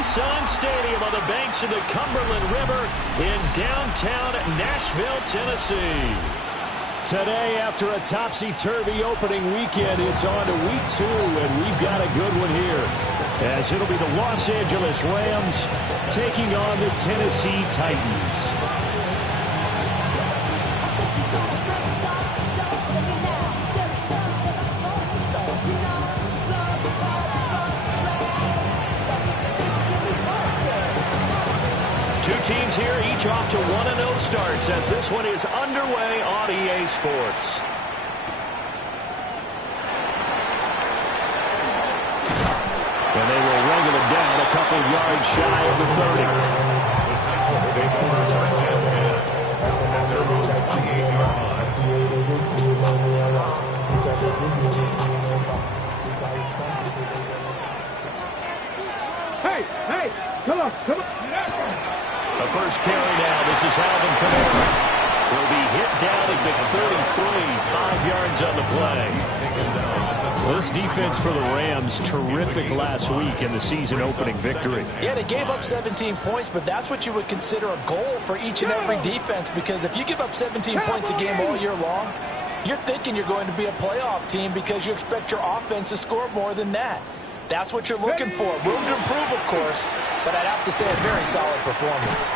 Nissan Stadium on the banks of the Cumberland River in downtown Nashville, Tennessee. Today, after a topsy-turvy opening weekend, it's on to week 2, and we've got a good one here, as it'll be the Los Angeles Rams taking on the Tennessee Titans. Two teams here, each off to 1-0 starts as this one is underway on EA Sports. And they will wrangle it down a couple yards shy of the 30. Hey, come on. The first carry now. This is Alvin Kamara. Will be hit down at the 33, 5 yards on the play. Well, this defense for the Rams, terrific last week in the season-opening victory. Yeah, they gave up 17 points, but that's what you would consider a goal for each and every defense, because if you give up 17 points a game all year long, you're thinking you're going to be a playoff team because you expect your offense to score more than that. That's what you're looking for. Room to improve, of course, but I'd have to say a very solid performance.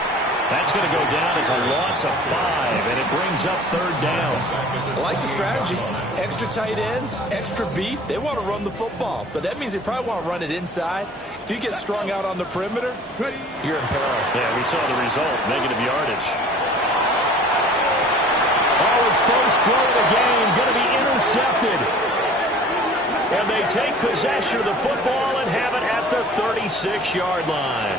That's going to go down as a loss of 5, and it brings up 3rd down. I like the strategy. Extra tight ends, extra beef. They want to run the football, but that means they probably want to run it inside. If you get strung out on the perimeter, you're in peril. Yeah, we saw the result, negative yardage. Oh, his first throw of the game going to be intercepted. And they take possession of the football and have it at the 36-yard line.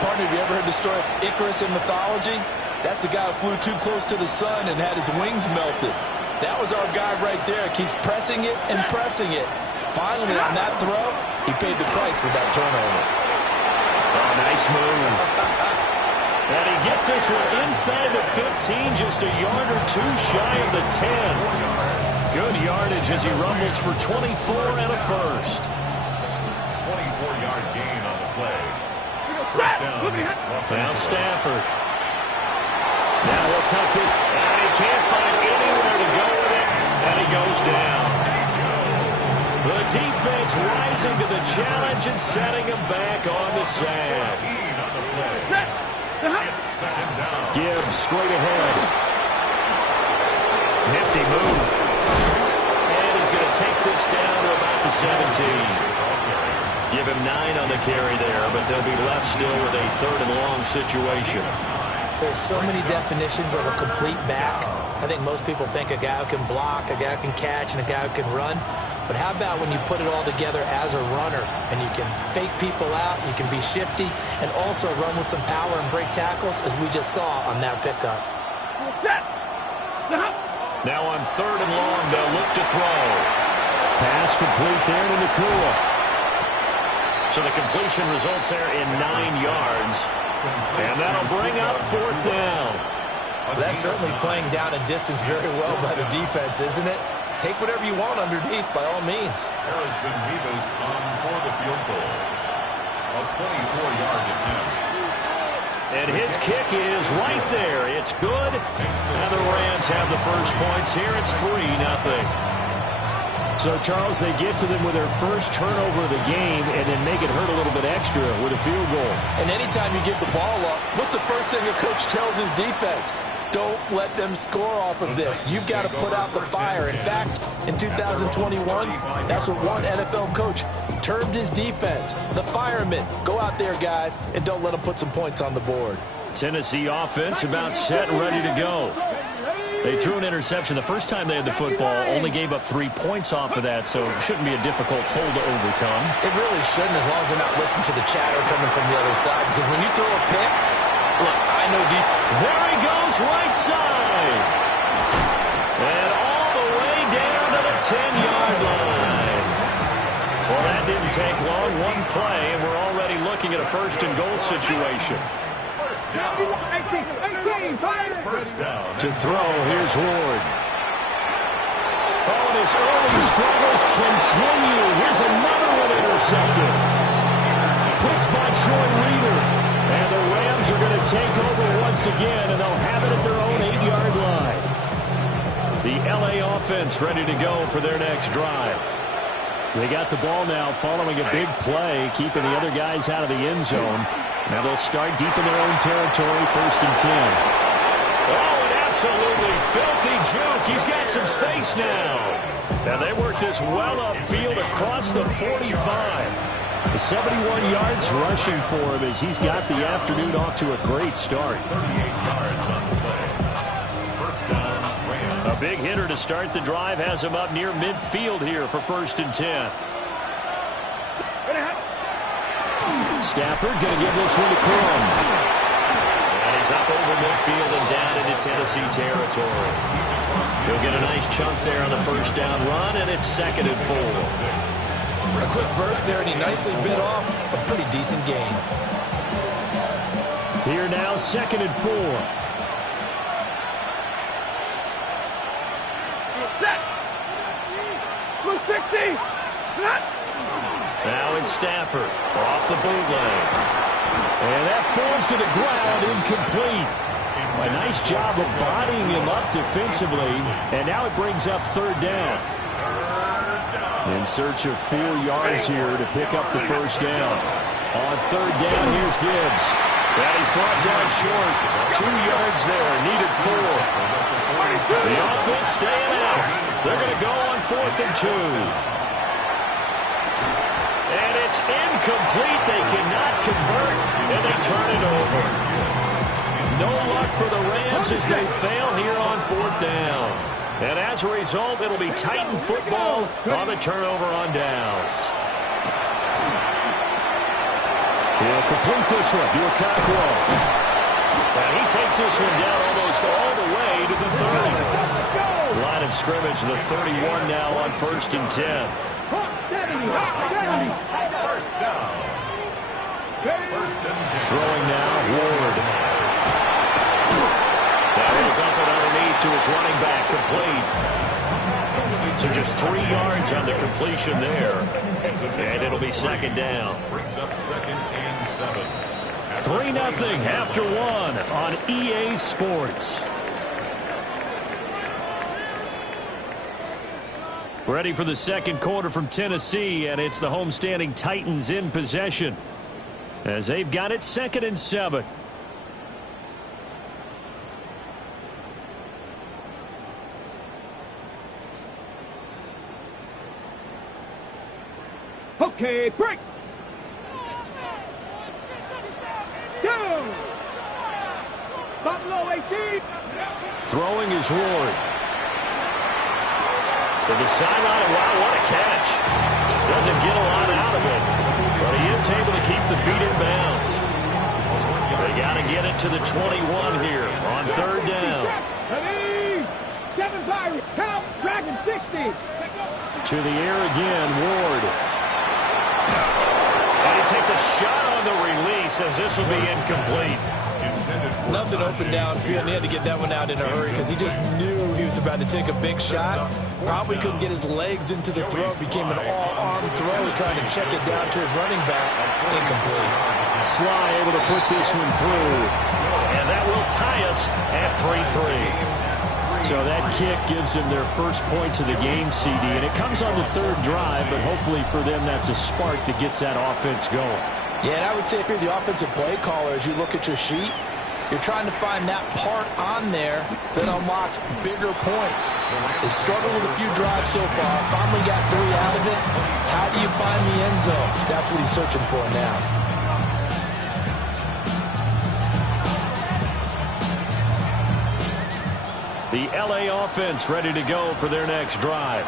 Partner, have you ever heard the story of Icarus in mythology? That's the guy who flew too close to the sun and had his wings melted. That was our guy right there. Keeps pressing it and pressing it. Finally, on that throw, he paid the price with that turnover. Oh, nice move. And he gets this one inside the 15, just a yard or two shy of the 10. Good yardage as he rumbles for 24 and a first. 24-yard gain on the play. First down. Now Stafford. Now he'll tuck this, and he can't find anywhere to go with it, and he goes down. The defense rising to the challenge and setting him back on the sand. Gibbs straight ahead. Nifty move. And he's going to take this down to about the 17. Give him 9 on the carry there, but they'll be left still with a 3rd and long situation. There's so many definitions of a complete back. I think most people think a guy who can block, a guy who can catch, and a guy who can run. But how about when you put it all together as a runner, and you can fake people out, you can be shifty, and also run with some power and break tackles, as we just saw on that pickup. Now on 3rd and long, they'll look to throw. Pass complete there to Nakua. So the completion results there in 9 yards. And that'll bring up 4th down. Well, that's certainly playing down a distance very well by the defense, isn't it? Take whatever you want underneath, by all means. Harrison Rivas on for the field goal. A 24-yard attempt. And his kick is right there. It's good. And the Rams have the first points here. It's 3-0. So, Charles, they get to them with their first turnover of the game and then make it hurt a little bit extra with a field goal. And anytime you give the ball up, what's the first thing a coach tells his defense? Don't let them score off of this. You've got to put out the fire. In fact, in 2021, that's what one NFL coach termed his defense. The firemen. Go out there, guys, and don't let them put some points on the board. Tennessee offense about set and ready to go. They threw an interception the first time they had the football, only gave up 3 points off of that, so it shouldn't be a difficult hole to overcome. It really shouldn't, as long as they're not listening to the chatter coming from the other side, because when you throw a pick, look, I know deep. There he goes, right side. And all the way down to the 10-yard line. Well, that didn't take long, one play, and we're already looking at a 1st and goal situation. First down. To throw, here's Ward. Oh, and his early struggles continue. Here's another one intercepted. Picked by Detroit leader. And the Rams are going to take over once again, and they'll have it at their own 8-yard line. The LA offense ready to go for their next drive. They got the ball now following a big play, keeping the other guys out of the end zone. Now they'll start deep in their own territory, 1st and 10. Oh, an absolutely filthy juke. He's got some space now. And they work this well upfield across the 45. 71 yards rushing for him as he's got the afternoon off to a great start. 38 yards on the play. First down, Rams. A big hitter to start the drive has him up near midfield here for 1st and 10. Stafford going to give this one to Crum. And he's up over midfield and down into Tennessee territory. He'll get a nice chunk there on the first down run, and it's 2nd and 4. A quick burst there, and he nicely bit off a pretty decent gain. Here now, 2nd and 4. Set. Blue 60. Now it's Stafford off the bootleg. And that falls to the ground, incomplete. A nice job of bodying him up defensively, and now it brings up 3rd down. In search of 4 yards here to pick up the first down. On 3rd down, here's Gibbs. And he's brought down short. 2 yards there, needed 4. The offense staying out. They're going to go on 4th and 2. And it's incomplete. They cannot convert, and they turn it over. No luck for the Rams as they fail here on 4th down. And as a result, it'll be Titan football on the turnover on downs. He'll complete this one. Biakakwa. And he takes this one down almost all the way to the 30. Line of scrimmage, the 31 now on 1st and 10. First down. 1st and 10. Throwing now, Ward. Now he'll dump it underneath to his running back, complete. So just 3 yards on the completion there. And it'll be 2nd down. Brings up 2nd and 7. 3-0 after 1 on EA Sports. Ready for the second quarter from Tennessee, and it's the homestanding Titans in possession as they've got it 2nd and 7. Okay, break. Down. Buffalo 18. Throwing is Ward. To the sideline, wow, what a catch. Doesn't get a lot out of it, but he is able to keep the feet in bounds. They got to get it to the 21 here on 3rd down. 7 Pirates. Count. Dragon 60. To the air again, Ward. And he takes a shot on the release as this will be incomplete. Nothing open downfield, and he had to get that one out in a hurry because he just knew he was about to take a big shot. Probably couldn't get his legs into the throw. Became an all-arm throw, trying to check it down to his running back. Incomplete. Sly able to put this one through. And that will tie us at 3-3. So that kick gives them their first points of the game, CD. And it comes on the 3rd drive, but hopefully for them that's a spark that gets that offense going. Yeah, and I would say if you're the offensive play caller, as you look at your sheet, you're trying to find that part on there that unlocks bigger points. They've struggled with a few drives so far. Finally got 3 out of it. How do you find the end zone? That's what he's searching for now. The LA offense ready to go for their next drive.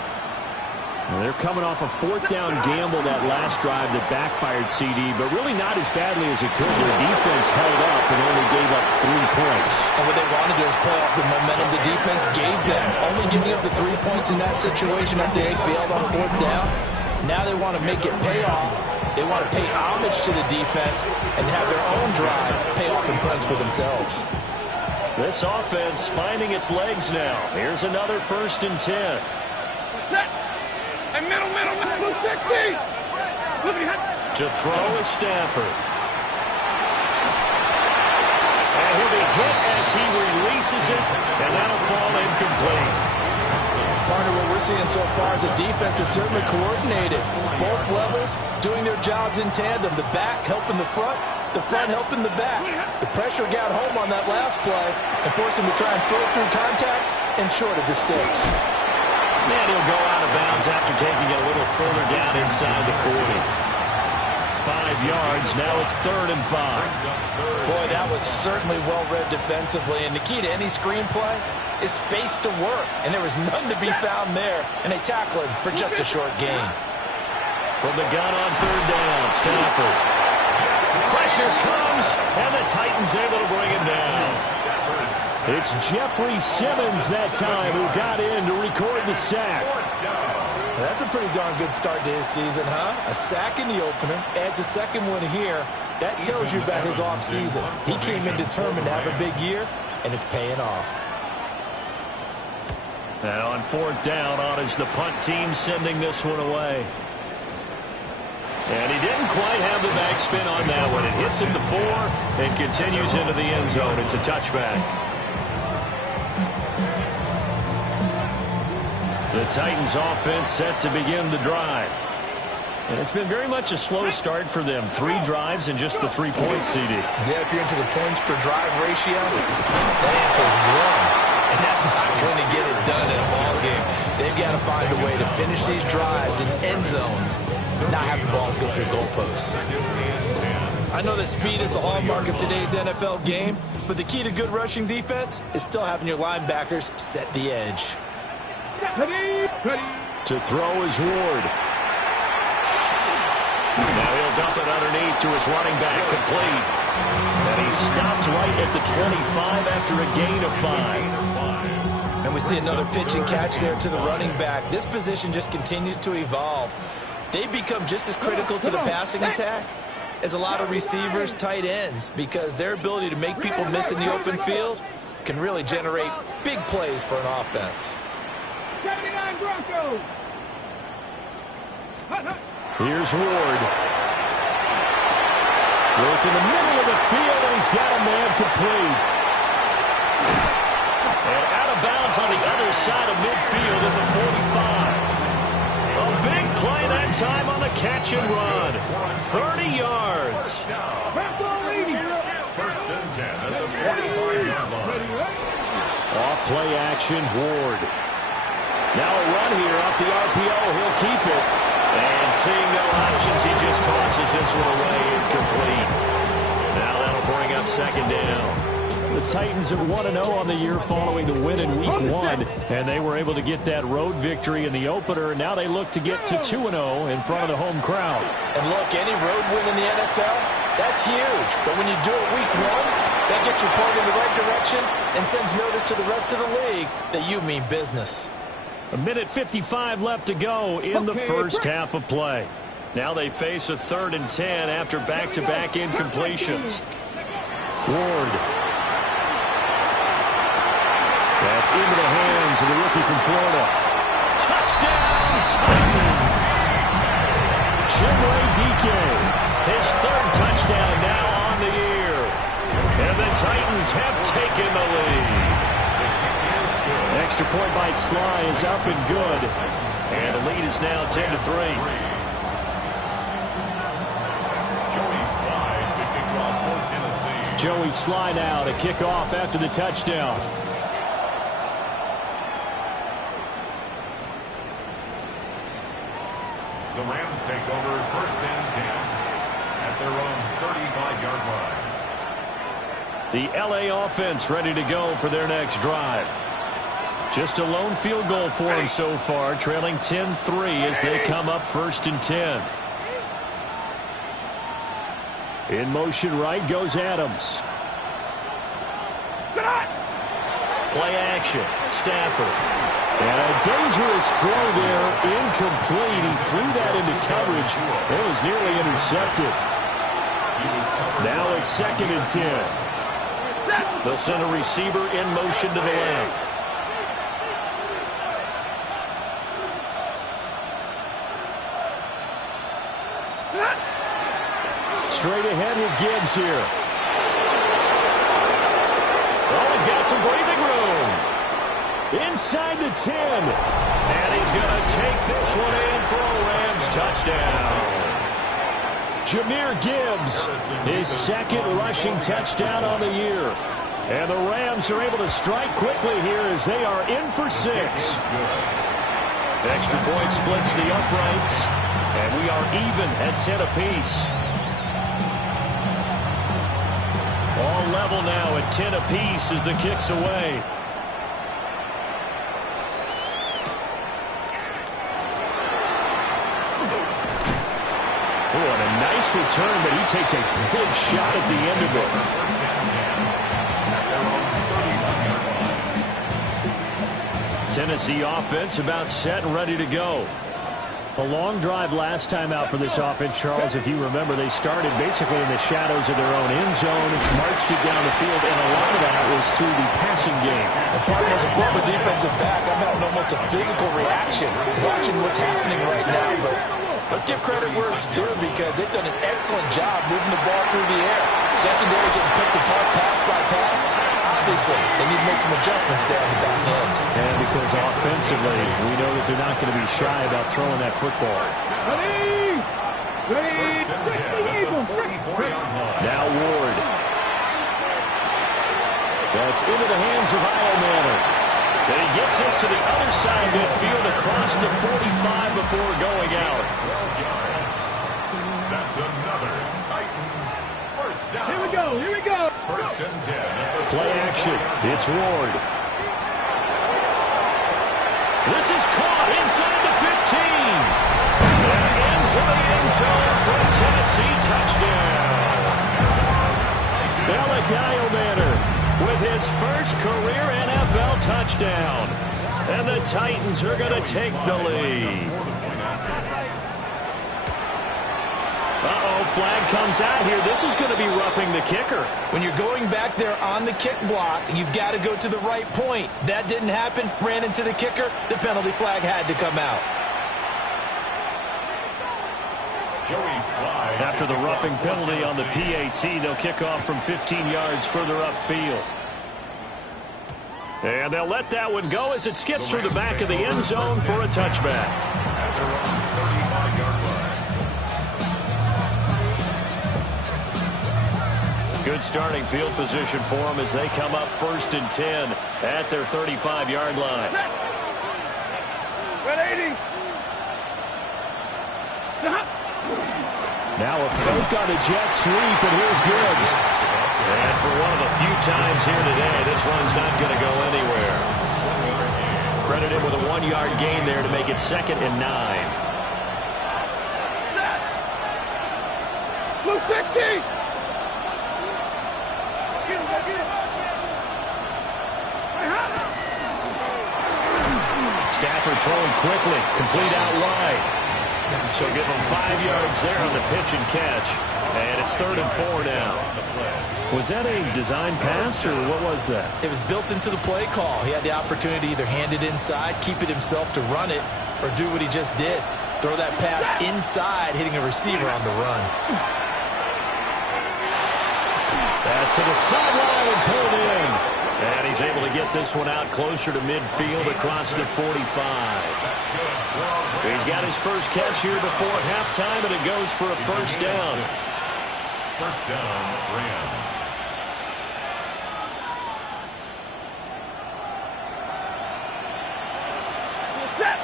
And they're coming off a 4th down gamble that last drive that backfired, CD, but really not as badly as it could. Their defense held up and only gave up 3 points. And what they want to do is play off the momentum the defense gave them. Only giving up the 3 points in that situation after they failed on 4th down. Now they want to make it pay off. They want to pay homage to the defense and have their own drive pay off in points for themselves. This offense finding its legs now. Here's another 1st and 10. Set. And middle. 60. To throw is Stafford. be hit as he releases it, and that'll fall incomplete. Partner, what we're seeing so far is the defense is certainly coordinated. Both levels doing their jobs in tandem. The back helping the front helping the back. The pressure got home on that last play and forced him to try and throw through contact and short of the sticks. And he'll go out of bounds after taking it a little further down inside the 40. 5 yards. Now it's 3rd and 5. Boy, that was certainly well-read defensively. And the key to any screenplay is space to work. And there was none to be found there. And they tackle him for just a short gain. From the gun on 3rd down, Stafford. Pressure comes, and the Titans able to bring him down. It's Jeffrey Simmons that time who got in to record the sack. That's a pretty darn good start to his season, huh? A sack in the opener, adds a second one here. That tells you about his offseason. He came in determined to have a big year, and it's paying off. And on 4th down, on is the punt team sending this one away. And he didn't quite have the backspin on that one. It hits him to 4 and continues into the end zone. It's a touchback. The Titans offense set to begin the drive. And it's been very much a slow start for them. 3 drives and just the 3 points, CD. Yeah, if you're into the points per drive ratio, that answer is 1. And that's not going to get it done in a ball game. They've got to find a way to finish these drives in end zones, not having balls go through goalposts. I know that speed is the hallmark of today's NFL game, but the key to good rushing defense is still having your linebackers set the edge. To throw is Ward. Now he'll dump it underneath to his running back, complete. And he stopped right at the 25 after a gain of 5. And we see another pitch and catch there to the running back. This position just continues to evolve. They've become just as critical to the passing attack as a lot of receivers, tight ends, because their ability to make people miss in the open field can really generate big plays for an offense. 79 Broncos. Here's Ward. Work in the middle of the field, and he's got a man complete. And out of bounds on the other side of midfield at the 45. A big play that time on the catch and run. 30 yards. 1st and 10 at the 45-yard line. Off play action, Ward. Now a run here off the RPO. He'll keep it. And seeing no options, he just tosses this one away, incomplete. Now that'll bring up 2nd down. The Titans are 1-0 on the year following the win in Week 1, and they were able to get that road victory in the opener. Now they look to get to 2-0 in front of the home crowd. And look, any road win in the NFL, that's huge. But when you do it Week 1, that gets your point in the right direction and sends notice to the rest of the league that you mean business. 1:55 left to go in the first half of play. Now they face a 3rd and 10 after back-to-back incompletions. Ward. That's into the hands of the rookie from Florida. Touchdown, Titans! Chimway DK, his 3rd touchdown now on the year. And the Titans have taken the lead. Extra point by Sly is up and good. And the lead is now 10-3. Joey Sly to kick off for Tennessee. Joey Sly now to kick off after the touchdown. The Rams take over 1st and 10 at their own 35-yard line. The LA offense ready to go for their next drive. Just a lone field goal for them so far, trailing 10-3 as they come up 1st and 10. In motion right goes Adams. Play action, Stafford. And a dangerous throw there, incomplete. He threw that into coverage. It was nearly intercepted. Now it's 2nd and 10. They'll send a receiver in motion to the left. Straight ahead with Gibbs here. he's got some breathing room. Inside the 10. And he's going to take this one in for a Rams touchdown. Jahmyr Gibbs, his second rushing touchdown on the year. And the Rams are able to strike quickly here as they are in for 6. Extra point splits the uprights, and we are even at 10 apiece. All level now at 10 apiece as the kick's away. Oh, and a nice return, but he takes a big shot at the end of it. Tennessee offense about set and ready to go. A long drive last time out for this offense, Charles. If you remember, they started basically in the shadows of their own end zone, marched it down the field, and a lot of that was through the passing game. As a former defensive back, I'm having almost a physical reaction watching what's happening right now. But let's give credit where it's due because they've done an excellent job moving the ball through the air. Secondary getting picked apart pass by pass. Obviously, they need to make some adjustments there on the back end. And because offensively, we know that they're not going to be shy about throwing that football. Now Ward. That's into the hands of Iomanner. And he gets us to the other side of midfield across the 45 before going out. 12 yards. That's another Titans first down. Here we go. Here we go. First and 10. Play action. It's Ward. This is caught inside the 15. And into the end zone for a Tennessee touchdown. Alec Iomanner with his first career NFL touchdown. And the Titans are going to take the lead. Uh-oh, flag comes out here. This is going to be roughing the kicker. When you're going back there on the kick block, you've got to go to the right point. That didn't happen. Ran into the kicker. The penalty flag had to come out. After the roughing penalty on the PAT, they'll kick off from 15 yards further upfield. And they'll let that one go as it skips through the back of the end zone for a touchback. At their own 35-yard line. Good starting field position for them as they come up first and 10 at their 35-yard line. 180. Now a fake on a jet sweep, and here's Gibbs. And for one of the few times here today, this one's not going to go anywhere. Credited with a 1-yard gain there to make it 2nd and 9. Blue 60. Stafford throwing quickly, complete out wide. So give them 5 yards there on the pitch and catch. And it's 3rd and 4 now. Was that a design pass, or what was that? It was built into the play call. He had the opportunity to either hand it inside, keep it himself to run it, or do what he just did. Throw that pass inside, hitting a receiver on the run. Pass to the sideline and pulled in. And he's able to get this one out closer to midfield across the 45. He's got his first catch here before halftime, and it goes for a first down. First down, Rams. Set.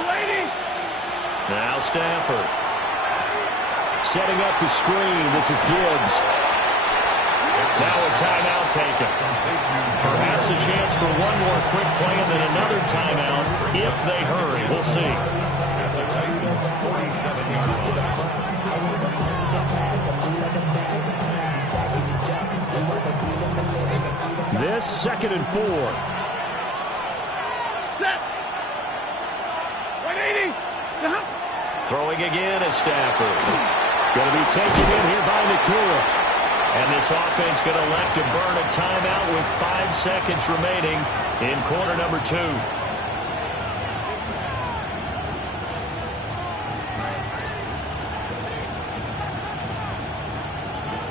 280. Now Stafford. Setting up the screen. This is Gibbs. Now a timeout taken. Perhaps a chance for one more quick play and then another timeout if they hurry. We'll see. At the Titans' 47-yard line. This 2nd and 4. Set. 180. Throwing again is Stafford. Going to be taken in here by Nakua. And this offense going to elect to burn a timeout with 5 seconds remaining in quarter number 2.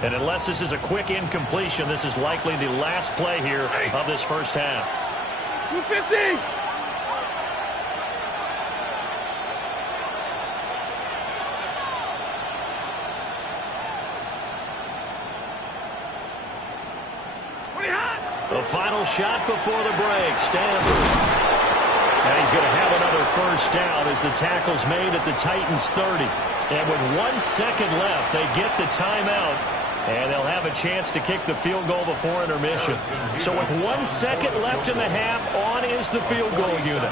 And unless this is a quick incompletion, this is likely the last play here of this first half. 250. The final shot before the break. Stanford. And he's going to have another first down as the tackle's made at the Titans 30. And with 1 second left, they get the timeout. And they'll have a chance to kick the field goal before intermission. So with 1 second left in the half, on is the field goal unit.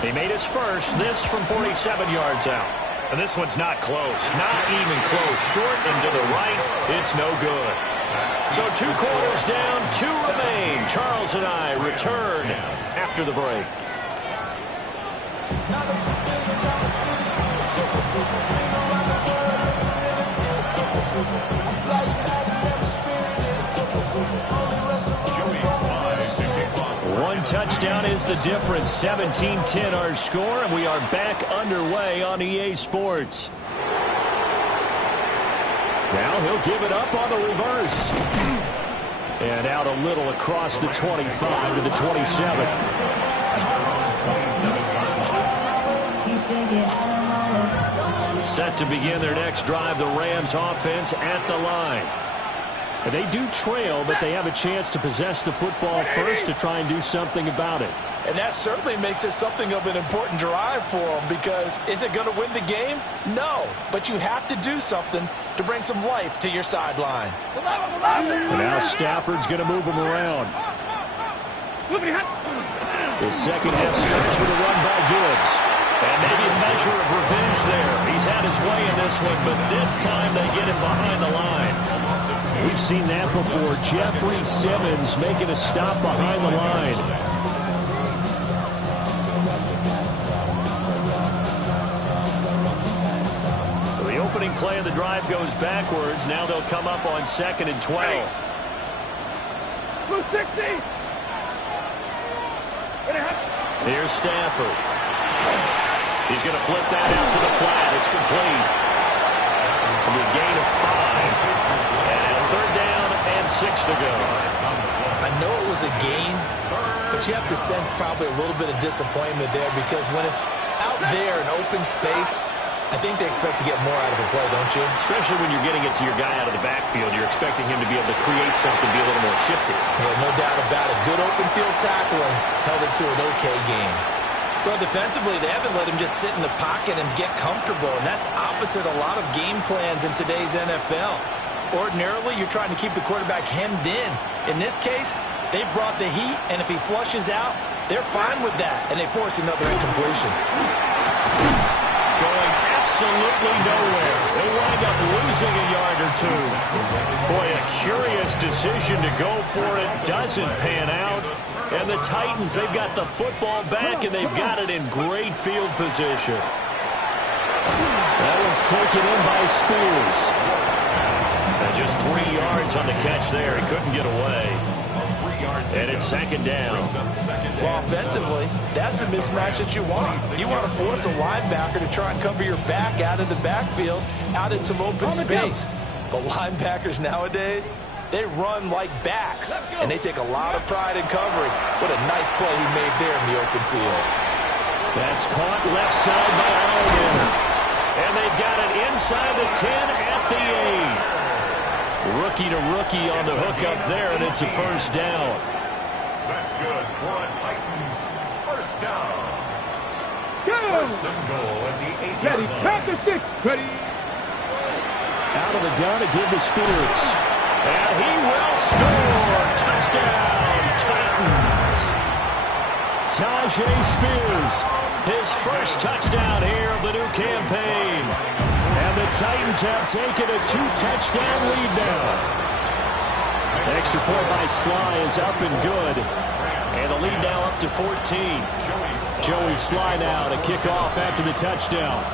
He made his first, this from 47 yards out. And this one's not close. Not even close. Short and to the right, it's no good. So 2 quarters down, 2 remain. Charles and I return after the break. One touchdown is the difference. 17-10 our score, and we are back underway on EA Sports. Now he'll give it up on the reverse. And out a little across the 25 to the 27. Set to begin their next drive, the Rams offense at the line. And they do trail, but they have a chance to possess the football first to try and do something about it. And that certainly makes it something of an important drive for them, because is it going to win the game? No, but you have to do something to bring some life to your sideline. And now Stafford's going to move him around. The second half starts with a run by Gibbs. And maybe a measure of revenge there. He's had his way in this one, but this time they get him behind the line. We've seen that before. Jeffrey Simmons making a stop behind the line. So the opening play of the drive goes backwards. Now they'll come up on 2nd and 12. 260. Here's Stafford. He's going to flip that out to the flat. It's complete. For a gain of 5. And 3rd down and 6 to go. I know it was a gain, but you have to sense probably a little bit of disappointment there, because when it's out there in open space, I think they expect to get more out of a play, don't you? Especially when you're getting it to your guy out of the backfield. You're expecting him to be able to create something, be a little more shifty. Yeah, no doubt about it. Good open field tackling held it to an okay game. Well, defensively, they haven't let him just sit in the pocket and get comfortable, and that's opposite a lot of game plans in today's NFL. Ordinarily, you're trying to keep the quarterback hemmed in. In this case, they brought the heat, and if he flushes out, they're fine with that, and they force another incompletion. Going absolutely nowhere. They wind up losing a yard or 2. Boy, a curious decision to go for it. Doesn't pan out. And the Titans, they've got the football back, and they've got it in great field position. That one's taken in by Spears. And just 3 yards on the catch there. He couldn't get away. And it's 2nd down. Well, offensively, that's the mismatch that you want. You want to force a linebacker to try and cover your back out of the backfield, out in some open space. But linebackers nowadays, they run like backs, and they take a lot of pride in covering. What a nice play he made there in the open field. That's caught left side by Alexander. And they've got it inside the 10 at the 8. Rookie to rookie on the hook up there, and it's a first down. That's good for a Titans first down. Go! First and goal at the 8-yard Ready, line. pack the sticks. Ready. Out of the gun to give to Spears. And he will score. Touchdown, Titans. Tajay Spears, his first touchdown here of the new campaign. And the Titans have taken a 2-touchdown lead now. Extra point by Sly is up and good. And the lead now up to 14. Joey Sly now to kick off after the touchdown.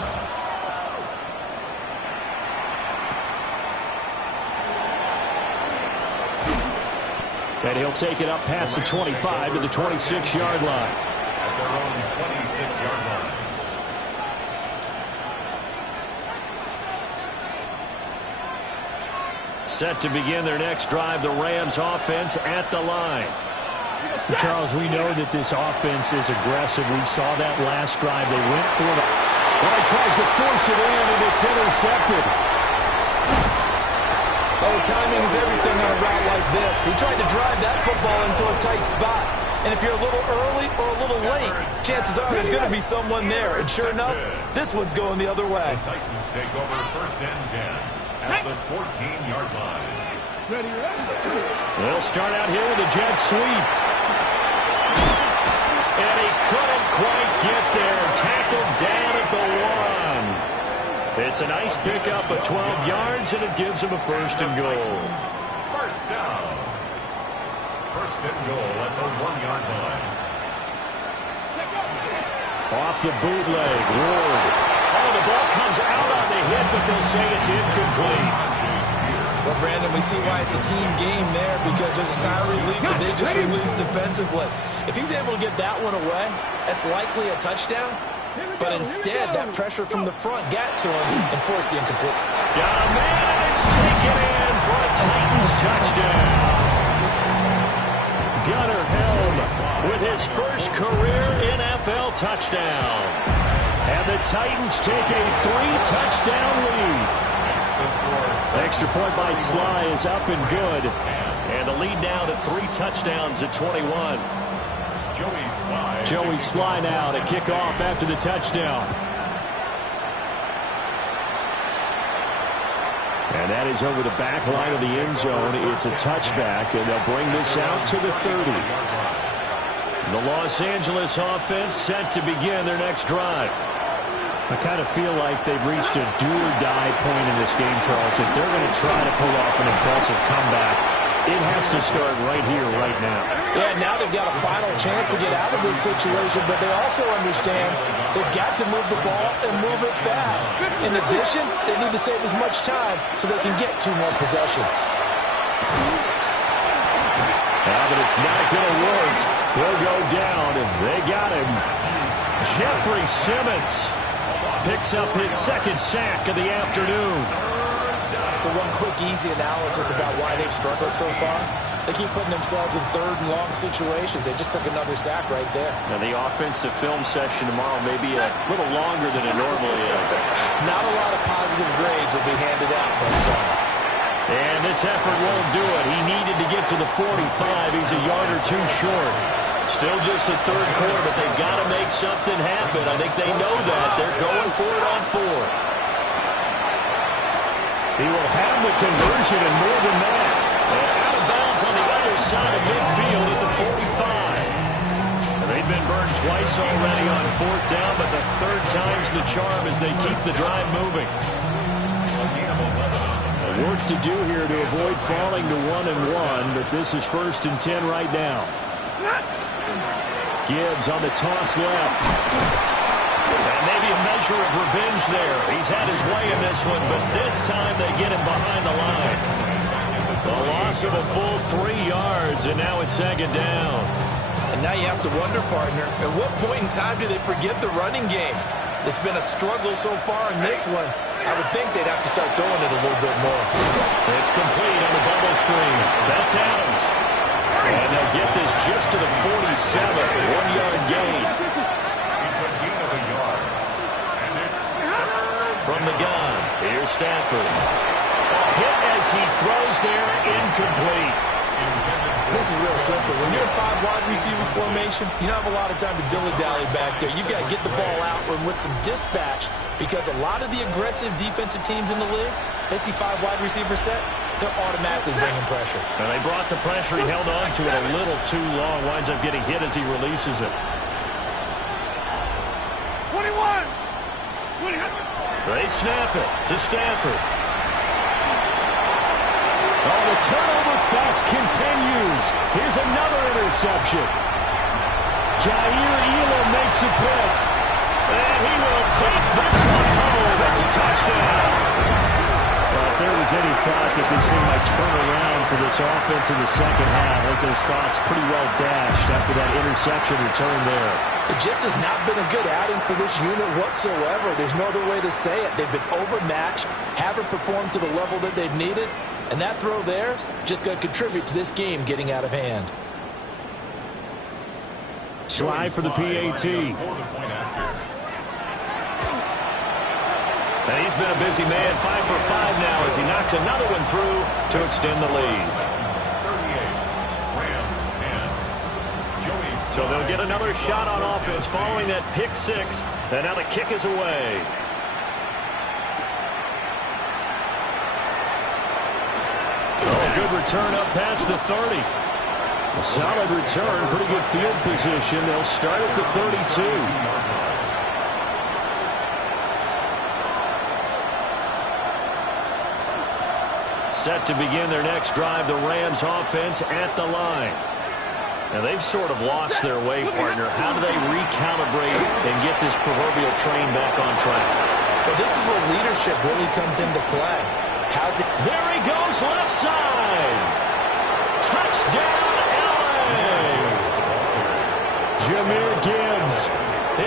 And he'll take it up past the 25 to the 26-yard line. At their own 26-yard line. Set to begin their next drive, the Rams offense at the line. Charles, we know that this offense is aggressive. We saw that last drive. They went for it. Well, he tries to force it in, and it's intercepted. Oh, timing is everything on a route like this. He tried to drive that football into a tight spot. And if you're a little early or a little late, chances are there's going to be someone there. And sure enough, this one's going the other way. The Titans take over 1st and 10 at the 14-yard line. Ready, ready. They'll start out here with a jet sweep. And he couldn't quite get there. Tackled down at the 1. It's a nice pickup of 12 yards, and it gives him a 1st and goal. 1st down. 1st and goal at the 1-yard line. Off the bootleg, Ward. Oh, the ball comes out on the hit, but they'll say it's incomplete. Well, Brandon, we see why it's a team game there, because there's a sign of relief that they just released defensively. If he's able to get that one away, that's likely a touchdown. But instead, that pressure from the front got to him and forced the incomplete. Got a man, and it's taken in for a Titans touchdown. Gunnar Helm with his first career NFL touchdown. And the Titans take a 3-touchdown lead. Extra point by Sly is up and good. And the lead now to 3 touchdowns at 21. Joey Sly now to kick off after the touchdown. And that is over the back line of the end zone. It's a touchback, and they'll bring this out to the 30. The Los Angeles offense set to begin their next drive. I kind of feel like they've reached a do-or-die point in this game, Charles. If they're going to try to pull off an impressive comeback, it has to start right here, right now. Yeah, now they've got a final chance to get out of this situation, but they also understand they've got to move the ball and move it fast. In addition, they need to save as much time so they can get 2 more possessions. But it's not going to work. He'll go down, and they got him. Jeffrey Simmons picks up his 2nd sack of the afternoon. So one quick, easy analysis about why they've struggled so far. They keep putting themselves in 3rd and long situations. They just took another sack right there. Now, the offensive film session tomorrow may be a little longer than it normally is. Not a lot of positive grades will be handed out thus far. And this effort won't do it. He needed to get to the 45. He's a yard or 2 short. Still just the 3rd quarter, but they've got to make something happen. I think they know that. They're going for it on 4th. He will have the conversion and more than that. And out of bounds on the other side of midfield at the 45. And they've been burned twice already on 4th down, but the 3rd time's the charm as they keep the drive moving. Work to do here to avoid falling to 1-1, but this is 1st and 10 right now. Gibbs on the toss left. And maybe a measure of revenge there. He's had his way in this one, but this time they get him behind the line. The loss of a full 3 yards, and now it's 2nd down. And now you have to wonder, partner, at what point in time do they forget the running game? It's been a struggle so far in this one. I would think they'd have to start throwing it a little bit more. It's complete on the bubble screen. That's Adams. And they'll get this just to the 47. 1-yard gain. It's a gain of a yard. And it's from the gun. Here's Stafford. A hit as he throws there, incomplete. This is real simple. When you're in 5 wide receiver formation, you don't have a lot of time to dilly-dally back there. You've got to get the ball out and with some dispatch, because a lot of the aggressive defensive teams in the league, they see 5 wide receiver sets, they're automatically bringing pressure. And they brought the pressure. He held on to it a little too long. Winds up getting hit as he releases it. 21. They snap it to Stafford. Oh, the turnover fest continues. Here's another interception. Jair Elam makes a pick. And he will take this one home. It's a touchdown. Well, if there was any thought that this thing might turn around for this offense in the 2nd half, I think those thoughts pretty well dashed after that interception return there. It just has not been a good outing for this unit whatsoever. There's no other way to say it. They've been overmatched, haven't performed to the level that they've needed, And that throw there just going to contribute to this game getting out of hand. Slide for the PAT. And he's been a busy man, 5 for 5 now as he knocks another one through to extend the lead. So they'll get another shot on offense following that pick six. And now the kick is away. Oh, good return up past the 30. A solid return, pretty good field position. They'll start at the 32. Set to begin their next drive, the Rams offense at the line. Now, they've sort of lost their way, partner. How do they recalibrate and get this proverbial train back on track? Well, this is where leadership really comes into play. There he goes, left side. Touchdown, LA. Jahmyr Gibbs.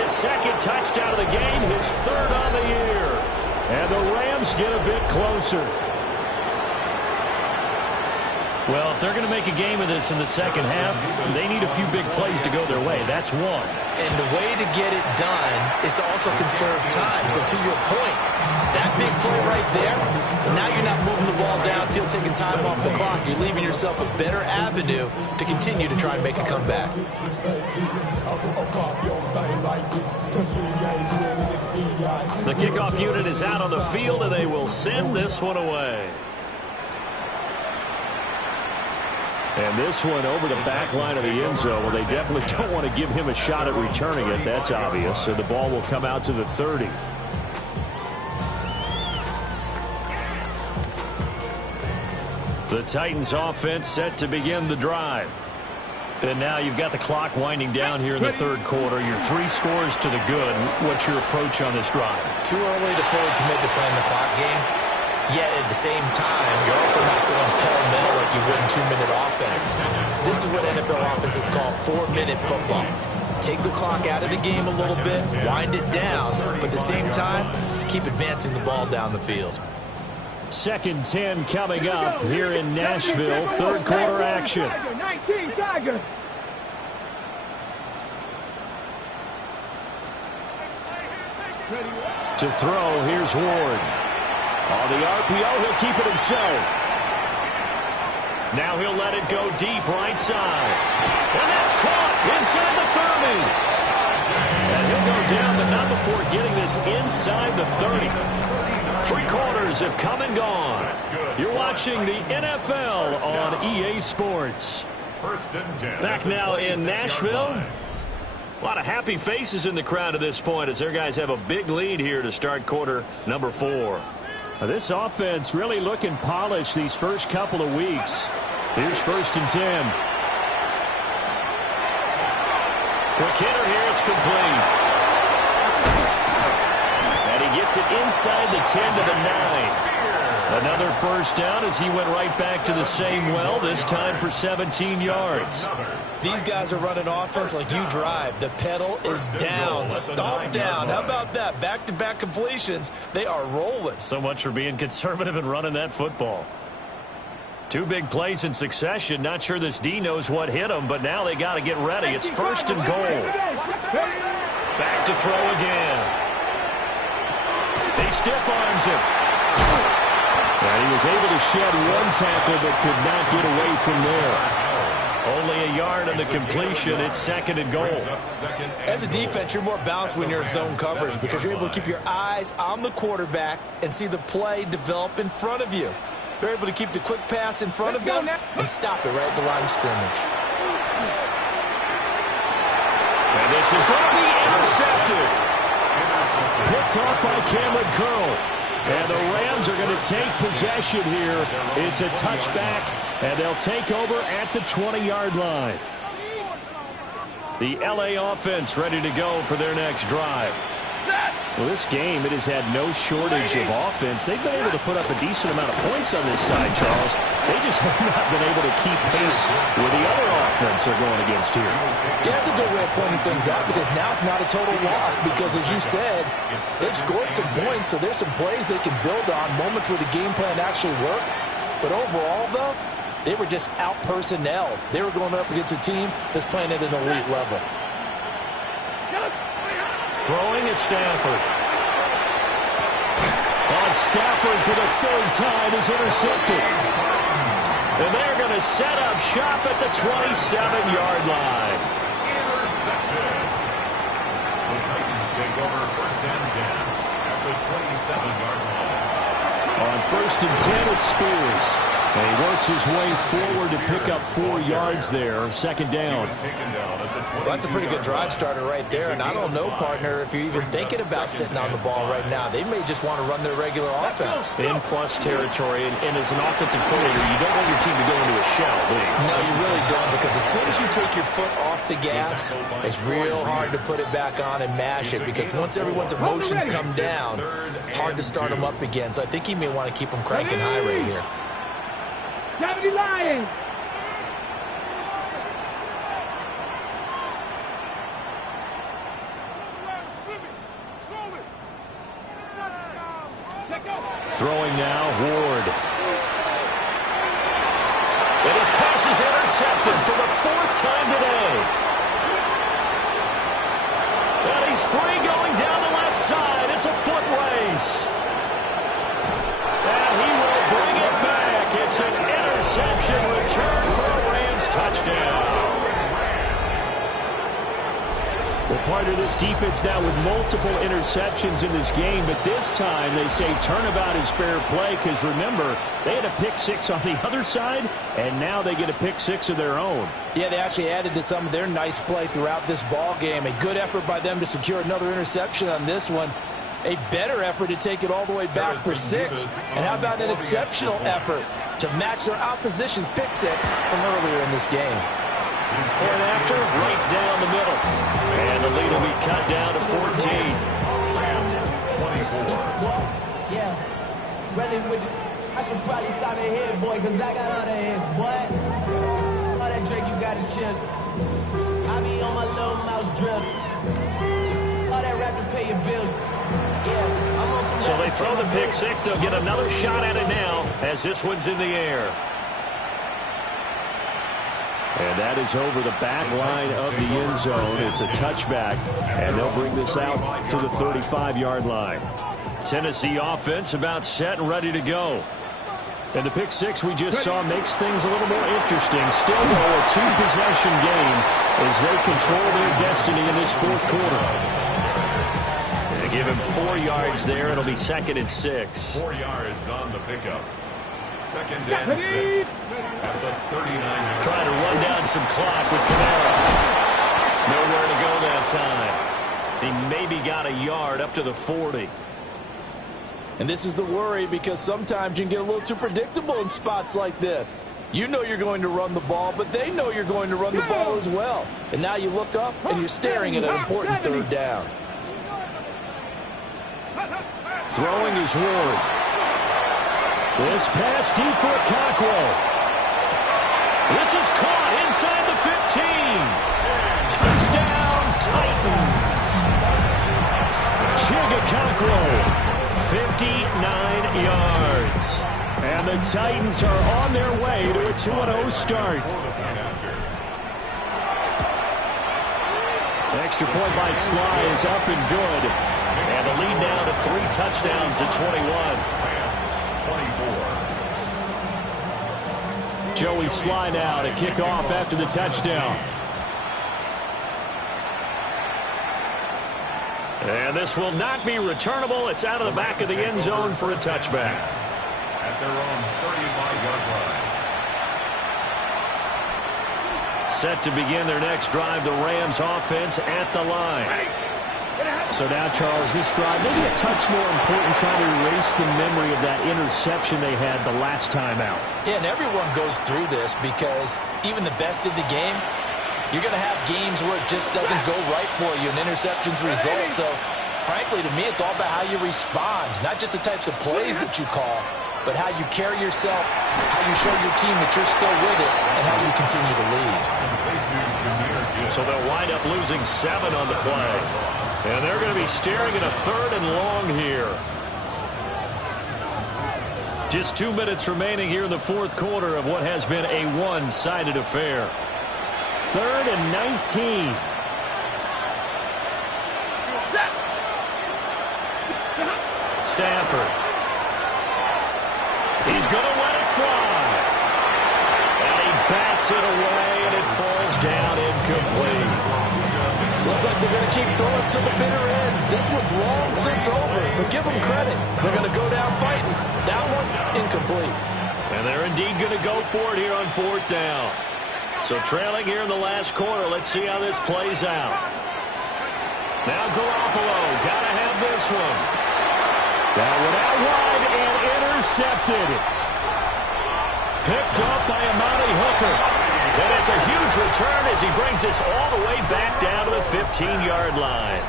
His second touchdown of the game, his third on the year. And the Rams get a bit closer. Well, if they're going to make a game of this in the second half, they need a few big plays to go their way. That's one. And the way to get it done is to also conserve time. So to your point, that big play right there, now you're not moving the ball downfield, taking time off the clock. You're leaving yourself a better avenue to continue to try and make a comeback. The kickoff unit is out on the field, and they will send this one away. And this one over the back line of the end zone. Well, they definitely don't want to give him a shot at returning it. That's obvious. So the ball will come out to the 30. The Titans offense set to begin the drive. And now you've got the clock winding down here in the third quarter. Your 3 scores to the good. What's your approach on this drive? Too early to fully commit to playing the clock game. Yet at the same time, you're also not going pell-mell like you would in 2-minute offense. This is what NFL offenses call 4-minute football. Take the clock out of the game a little bit, wind it down, but at the same time, keep advancing the ball down the field. 2nd and 10 coming up here in Nashville. Third quarter action. To throw, here's Ward. On the RPO, he'll keep it himself. Now he'll let it go deep right side. And that's caught inside the 30. And he'll go down, but not before getting this inside the 30. 3 quarters have come and gone. You're watching the NFL on EA Sports. Back now in Nashville. A lot of happy faces in the crowd at this point as their guys have a big lead here to start quarter number 4. This offense really looking polished these first couple of weeks. Here's 1st and 10. Quick hitter here, it's complete. And he gets it inside the 10 to the 9. Another first down as he went right back to the same well, this time for 17 yards. These guys are running offense like you drive. The pedal is down, stomp down. How about that? Back-to-back completions. They are rolling. So much for being conservative and running that football. 2 big plays in succession. Not sure this D knows what hit him, but now they got to get ready. It's 1st and goal. Back to throw again. He stiff arms him. And he was able to shed 1 tackle but could not get away from there. Only a yard on the completion. It's 2nd and goal. As a defense, you're more balanced when you're in zone coverage because you're able to keep your eyes on the quarterback and see the play develop in front of you. You're able to keep the quick pass in front of them and stop it right at the line of scrimmage. And this is going to be intercepted. Picked off by Cameron Curl. And the Rams are going to take possession here. It's a touchback, and they'll take over at the 20-yard line. The LA offense ready to go for their next drive. Well, this game, it has had no shortage of offense. They've been able to put up a decent amount of points on this side, Charles. They just have not been able to keep pace with the other offense they're going against here. Yeah, that's a good way of pointing things out because now it's not a total loss because, as you said, they've scored some points, so there's some plays they can build on, moments where the game plan actually worked. But overall, though, they were just out-personnel. They were going up against a team that's playing at an elite level. Throwing is Stafford. And Stafford for the third time is intercepted. And they're going to set up shop at the 27-yard line. Intercepted. The Titans take over first and 10 at the 27-yard line. On first and 10, it's Spears. And he works his way forward to pick up 4 yards there. Second down. Well, that's a pretty good drive starter right there. And I don't know, partner, if you're even thinking about sitting on the ball right now. They may just want to run their regular offense. In plus territory. And as an offensive coordinator, you don't want your team to go into a shell, do you? No, you really don't, because as soon as you take your foot off the gas, it's real hard to put it back on and mash it, because once everyone's emotions come down, hard to start them up again. So I think he may want to keep them cranking high right here. 70 Lions. Throwing now, Ward. And his pass is intercepted for the 4th time today. And he's free going down the left side. It's a foot race. And he will bring it back. It's an interception return for a Rams touchdown. Well, part of this defense now with multiple interceptions in this game, but this time they say turnabout is fair play, because remember, they had a pick 6 on the other side, and now they get a pick 6 of their own. Yeah, they actually added to some of their nice play throughout this ball game. A good effort by them to secure another interception on this one. A better effort to take it all the way back for 6. And how about an exceptional effort to match their opposition's pick 6 from earlier in this game. Point after, right down the middle. And the lead will be cut down to 14. Yeah, running with I should probably sign a head, boy, because I got other heads, boy. All that Drake, you got a chip. I be on my little mouse drip. All that rap to pay your bills. Yeah, I'm on some. So they throw the pick 6. They'll get another shot at it now as this one's in the air. And that is over the back line of the end zone. It's a touchback, and they'll bring this out to the 35-yard line. Tennessee offense about set and ready to go. And the pick 6 we just saw makes things a little more interesting. Still, though, a 2-possession game as they control their destiny in this 4th quarter. They give him 4 yards there. It'll be 2nd and 6. 4 yards on the pickup. 2nd and 6 at the 39-yard. Trying to run down some clock with Kamara. Nowhere to go that time. He maybe got a yard up to the 40. And this is the worry, because sometimes you can get a little too predictable in spots like this. You know you're going to run the ball, but they know you're going to run the ball as well. And now you look up and you're staring at an important 3rd down. Throwing is Ward. This pass deep for Cockrell. This is caught inside the 15. Touchdown, Titans. Chigga Cockrell, 59 yards. And the Titans are on their way to a 2-0 start. The extra point by Sly is up and good. And the lead now to 3 touchdowns at 21. Joey Sly now to kick off after the touchdown. And this will not be returnable. It's out of the back of the end zone for a touchback. At their own 35-yard line. Set to begin their next drive, the Rams offense at the line. So now, Charles, this drive maybe a touch more important, trying to erase the memory of that interception they had the last time out. Yeah, and everyone goes through this, because even the best in the game, you're going to have games where it just doesn't go right for you, and interceptions result. So, frankly, to me, it's all about how you respond, not just the types of plays that you call, but how you carry yourself, how you show your team that you're still with it, and how you continue to lead. So they'll wind up losing 7 on the play. And they're going to be staring at a 3rd and long here. Just 2 minutes remaining here in the fourth quarter of what has been a one-sided affair. 3rd and 19. Stafford. He's going to let it fly. And he bats it away, and it falls down incomplete. Looks like they're going to keep throwing to the bitter end. This one's long since over, but give them credit. They're going to go down fighting. That one, incomplete. And they're indeed going to go for it here on 4th down. So trailing here in the last quarter. Let's see how this plays out. Now Garoppolo, got to have this one. That one out wide and intercepted. Picked up by Amani Hooker. And it's a huge return as he brings this all the way back down to the 15-yard line.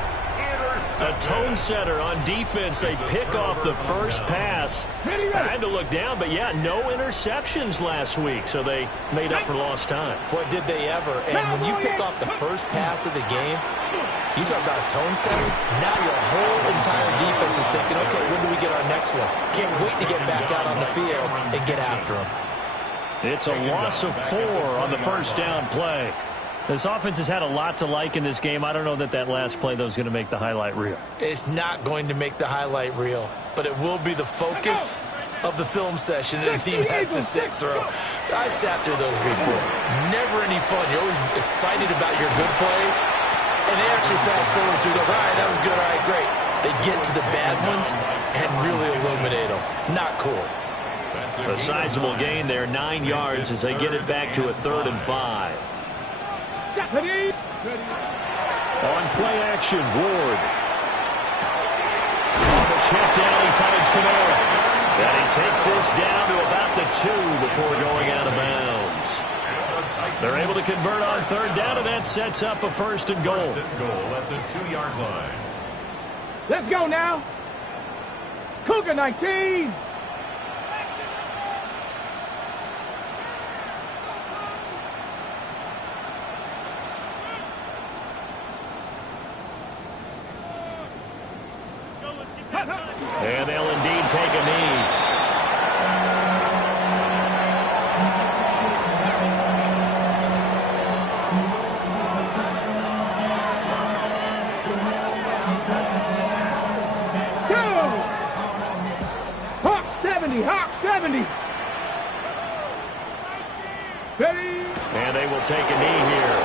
A tone setter on defense. They pick off the first pass. I had to look down, but yeah, no interceptions last week, so they made up for lost time. Boy, did they ever. And when you pick off the first pass of the game, you talk about a tone setter. Now your whole entire defense is thinking, okay, when do we get our next one? Can't wait to get back out on the field and get after them. It's a loss of 4 on the first down play. This offense has had a lot to like in this game. I don't know that last play, though, is going to make the highlight reel. It's not going to make the highlight reel, but it will be the focus of the film session that the team has to sit through. I've sat through those before. Never any fun. You're always excited about your good plays, and they actually fast forward through those. All right, that was good. All right, great. They get to the bad ones and really illuminate them. Not cool. A sizable gain there, 9 yards as they get it back to a 3rd and 5. On play action, Ward. On the check down, he finds Kamara. And he takes this down to about the 2 before going out of bounds. They're able to convert on 3rd down, and that sets up a 1st and goal. 1st and goal at the 2-yard line. Let's go now. Cougar 19. And they'll indeed take a knee. Hawk 70, Hawk 70. Ready? And they will take a knee here.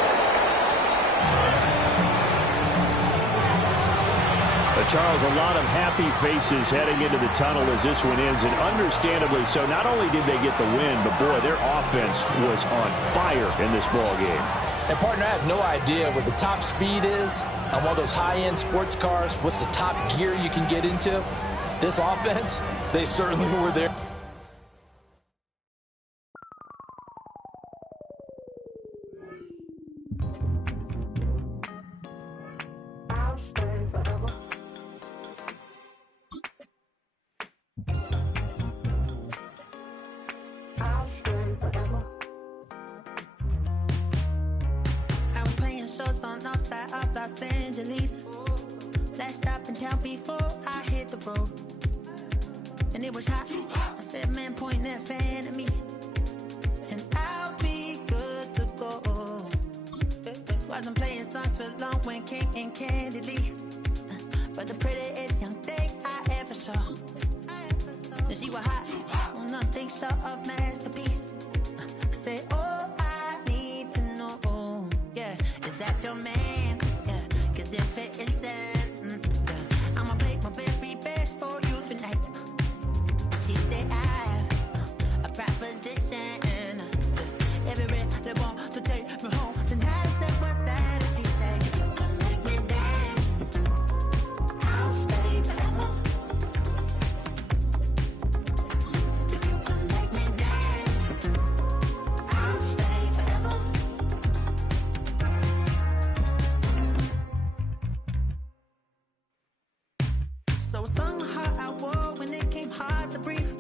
Charles, a lot of happy faces heading into the tunnel as this one ends, and understandably so. Not only did they get the win, but boy, their offense was on fire in this ball game. And partner, I have no idea what the top speed is on one of those high-end sports cars. What's the top gear you can get into? This offense, they certainly were there. Los Angeles. Last stop in town before I hit the road. And it was hot. I said, man, point that fan at me. And I'll be good to go. Wasn't playing songs for long when came in candidly. But the prettiest young thing I ever saw. And she was hot. Well, nothing short of masterpiece. I said, oh, I need to know. Yeah, is that your man? If it isn't, I'ma play my very best for you tonight. She said I have a proposition. Every they want to take me home tonight. I said, what's that? She said, if you can make me dance, I'll stay forever. If you can make me dance, I'll stay forever. So sung how I wore when it came hard to breathe.